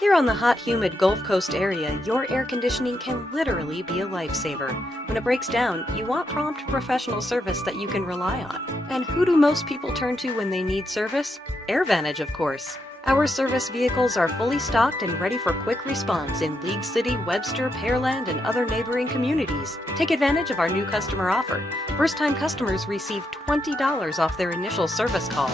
Here on the hot, humid Gulf Coast area, your air conditioning can literally be a lifesaver. When it breaks down, you want prompt professional service that you can rely on. And who do most people turn to when they need service? AirVantage, of course. Our service vehicles are fully stocked and ready for quick response in League City, Webster, Pearland, and other neighboring communities. Take advantage of our new customer offer. First-time customers receive $20 off their initial service call.